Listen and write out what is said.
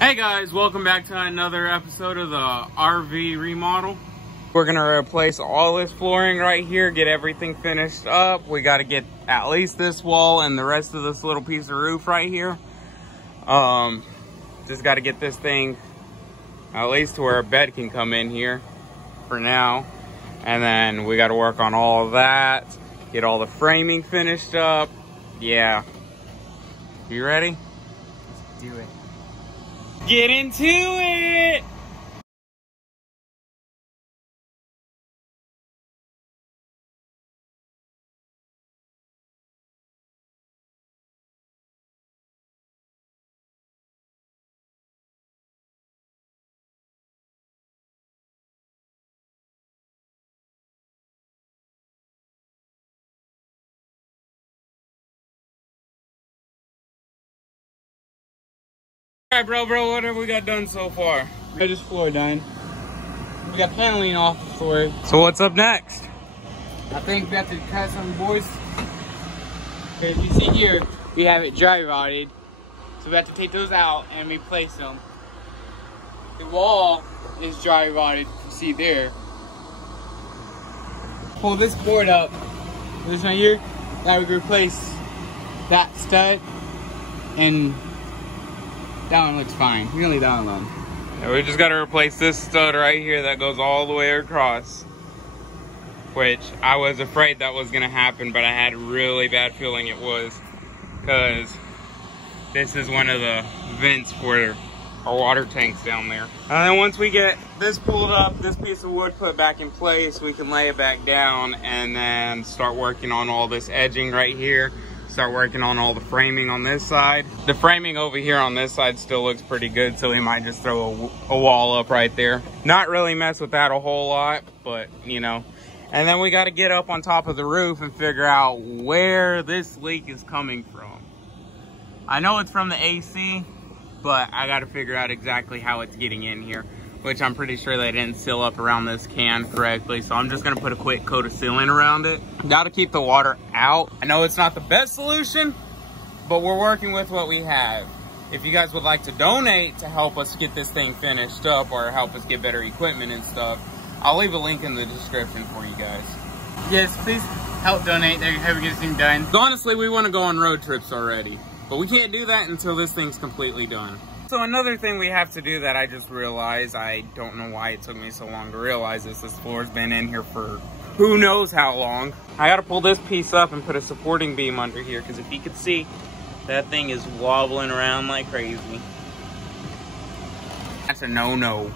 Hey guys, welcome back to another episode of the RV remodel. We're gonna replace all this flooring right here, get everything finished up. We gotta get at least this wall and the rest of this little piece of roof right here. Just gotta get this thing at least to where a bed can come in here for now. And then we gotta work on all of that, get all the framing finished up. Yeah. You ready? Let's do it. Get into it! Alright, bro, what have we got done so far? Just floor done. We got paneling off the floor. So what's up next? I think we have to cut some boards. Okay, if you see here, we have it dry rotted. So we have to take those out and replace them. The wall is dry rotted, you see there. Pull this board up, this right here, that would replace that stud, and that one looks fine. We can leave that one alone. Yeah, we just got to replace this stud right here that goes all the way across. Which I was afraid that was going to happen, but I had a really bad feeling it was. Because this is one of the vents for our water tanks down there. And then once we get this pulled up, this piece of wood put back in place, we can lay it back down and then start working on all this edging right here. Start working on all the framing on this side. The framing over here on this side still looks pretty good, so we might just throw a wall up right there. Not really mess with that a whole lot, but you know. And then we got to get up on top of the roof and figure out where this leak is coming from. I know it's from the AC, but I got to figure out exactly how it's getting in here, which I'm pretty sure they didn't seal up around this can correctly. So I'm just gonna put a quick coat of sealant around it. Gotta keep the water out. I know it's not the best solution, but we're working with what we have. If you guys would like to donate to help us get this thing finished up or help us get better equipment and stuff, I'll leave a link in the description for you guys. Yes, please help donate. They help get this thing done. Honestly, we wanna go on road trips already, but we can't do that until this thing's completely done. So another thing we have to do that I just realized, I don't know why it took me so long to realize this floor's been in here for who knows how long. I gotta pull this piece up and put a supporting beam under here, because if you could see, that thing is wobbling around like crazy. That's a no-no.